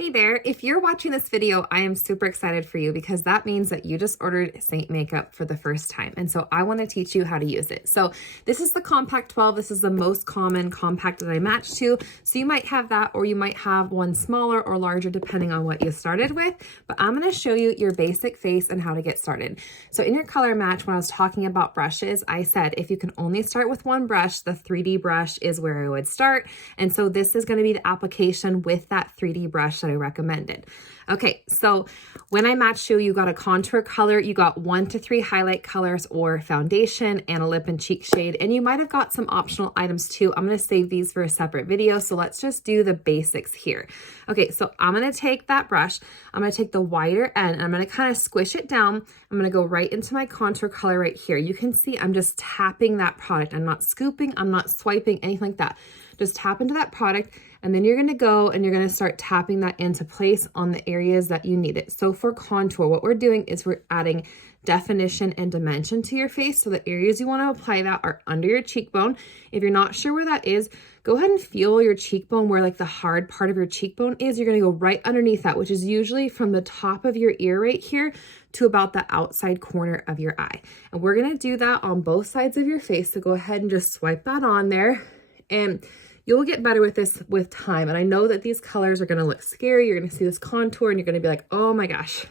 Hey there, if you're watching this video, I am super excited for you because that means that you just ordered Saint makeup for the first time. And so I want to teach you how to use it. So this is the Compact 12. This is the most common compact that I match to. So you might have that, or you might have one smaller or larger depending on what you started with. But I'm going to show you your basic face and how to get started. So in your color match, when I was talking about brushes, I said if you can only start with one brush, the 3D brush is where I would start. And so this is going to be the application with that 3D brush that I recommended. Okay, so when I matched you got a contour color, you got 1 to 3 highlight colors or foundation, and a lip and cheek shade, and you might have got some optional items too. I'm going to save these for a separate video, so let's just do the basics here. Okay, so I'm going to take that brush, I'm going to take the wider end, and I'm going to kind of squish it down. I'm going to go right into my contour color right here. You can see I'm just tapping that product. I'm not scooping, I'm not swiping, anything like that. Just tap into that product, and then you're going to go and you're going to start tapping that into place on the areas that you need it. So for contour, what we're doing is we're adding definition and dimension to your face. So the areas you want to apply that are under your cheekbone. If you're not sure where that is, go ahead and feel your cheekbone where like the hard part of your cheekbone is. You're going to go right underneath that, which is usually from the top of your ear right here to about the outside corner of your eye. And we're going to do that on both sides of your face. So go ahead and just swipe that on there, and you'll get better with this with time. And I know that these colors are going to look scary. You're going to see this contour and you're going to be like, oh my gosh.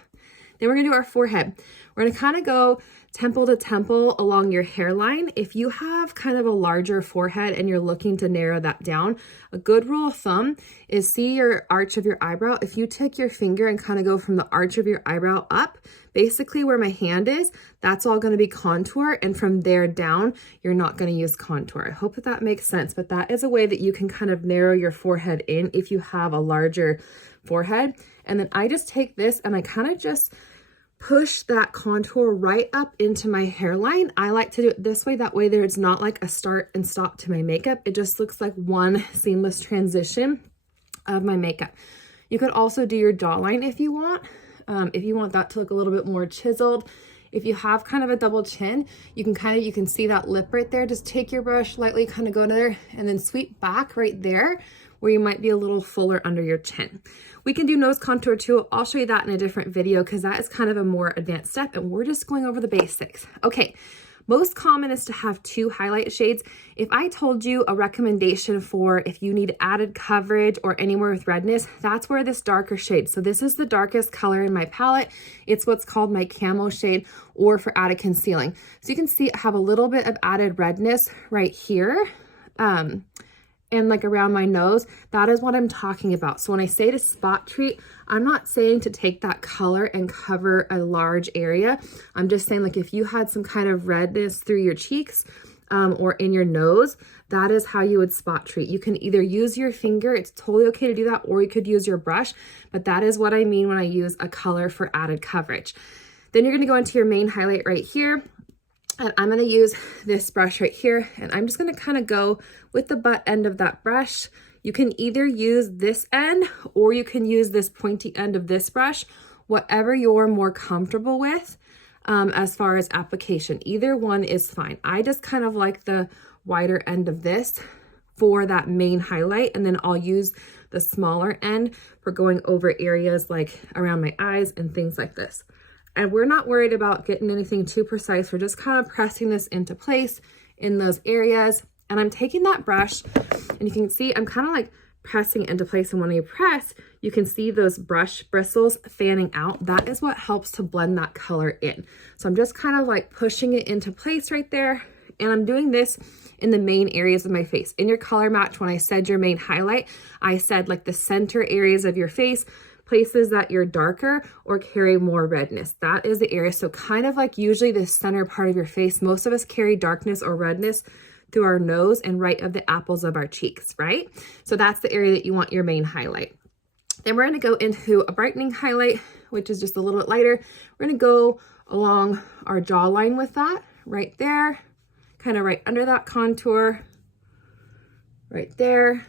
Then we're going to do our forehead. We're going to kind of go temple to temple along your hairline. If you have kind of a larger forehead and you're looking to narrow that down, a good rule of thumb is see your arch of your eyebrow. If you take your finger and kind of go from the arch of your eyebrow up, basically where my hand is, that's all going to be contour. And from there down, you're not going to use contour. I hope that that makes sense, but that is a way that you can kind of narrow your forehead in if you have a larger forehead. And then I just take this and I kind of just push that contour right up into my hairline. I like to do it this way. That way there it's not like a start and stop to my makeup. It just looks like one seamless transition of my makeup. You could also do your jawline if you want. If you want that to look a little bit more chiseled. If you have kind of a double chin, you can see that lip right there. Just take your brush, lightly kind of go there and then sweep back right there where you might be a little fuller under your chin. We can do nose contour too. I'll show you that in a different video because that is kind of a more advanced step, and we're just going over the basics. Okay, most common is to have 2 highlight shades. If I told you a recommendation for if you need added coverage or anywhere with redness, that's where this darker shade. So this is the darkest color in my palette. It's what's called my camo shade, or for added concealing. So you can see I have a little bit of added redness right here. And like around my nose, that is what I'm talking about. So when I say to spot treat, I'm not saying to take that color and cover a large area. I'm just saying like if you had some kind of redness through your cheeks or in your nose, that is how you would spot treat. You can either use your finger, it's totally okay to do that, or you could use your brush, but that is what I mean when I use a color for added coverage. Then you're gonna go into your main highlight right here. And I'm going to use this brush right here, and I'm just going to kind of go with the butt end of that brush. You can either use this end or you can use this pointy end of this brush, whatever you're more comfortable with as far as application. Either one is fine. I just kind of like the wider end of this for that main highlight, and then I'll use the smaller end for going over areas like around my eyes and things like this. And we're not worried about getting anything too precise. We're just kind of pressing this into place in those areas. And I'm taking that brush, and you can see I'm kind of like pressing it into place. And when you press, you can see those brush bristles fanning out. That is what helps to blend that color in. So I'm just kind of like pushing it into place right there. And I'm doing this in the main areas of my face. In your color match, when I said your main highlight, I said like the center areas of your face, places that you're darker or carry more redness. That is the area. So kind of like usually the center part of your face, most of us carry darkness or redness through our nose and right of the apples of our cheeks, right? So that's the area that you want your main highlight. Then we're going to go into a brightening highlight, which is just a little bit lighter. We're going to go along our jawline with that right there, kind of right under that contour, right there.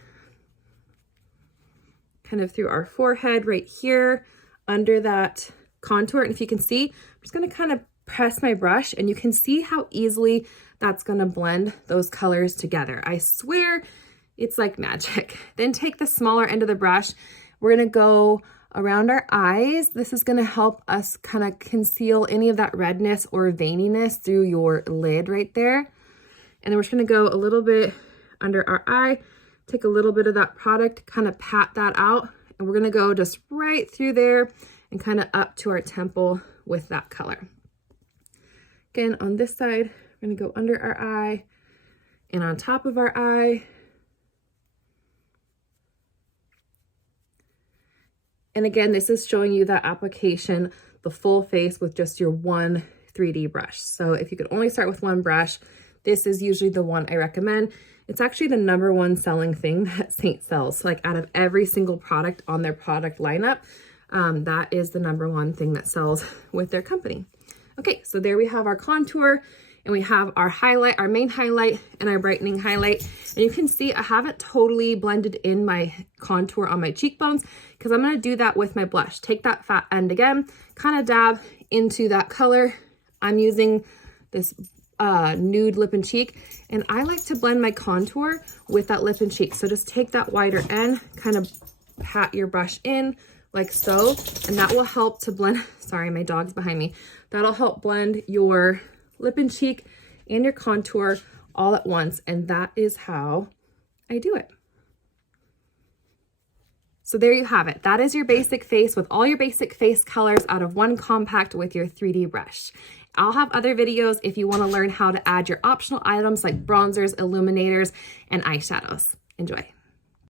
Kind of through our forehead right here under that contour. And if you can see, I'm just going to kind of press my brush, and you can see how easily that's going to blend those colors together. I swear it's like magic. Then take the smaller end of the brush We're gonna go around our eyes. This is gonna help us kind of conceal any of that redness or veininess through your lid right there. And then we're just gonna go a little bit under our eye, take a little bit of that product, kind of pat that out, and we're gonna go just right through there and kind of up to our temple with that color. Again, on this side, we're gonna go under our eye and on top of our eye. And again, this is showing you that application, the full face with just your one 3D brush. So if you could only start with one brush, this is usually the one I recommend. It's actually the #1 selling thing that Saint sells. Like out of every single product on their product lineup, that is the #1 thing that sells with their company. Okay, so there we have our contour and we have our highlight, our main highlight and our brightening highlight. And you can see I haven't totally blended in my contour on my cheekbones because I'm gonna do that with my blush. Take that fat end again, kind of dab into that color. I'm using this nude lip and cheek, and I like to blend my contour with that lip and cheek. So just take that wider end, kind of pat your brush in like so, and that will help to blend, sorry, my dog's behind me. That'll help blend your lip and cheek and your contour all at once. And that is how I do it. So there you have it. That is your basic face with all your basic face colors out of one compact with your 3D brush. I'll have other videos if you want to learn how to add your optional items like bronzers, illuminators, and eyeshadows. Enjoy.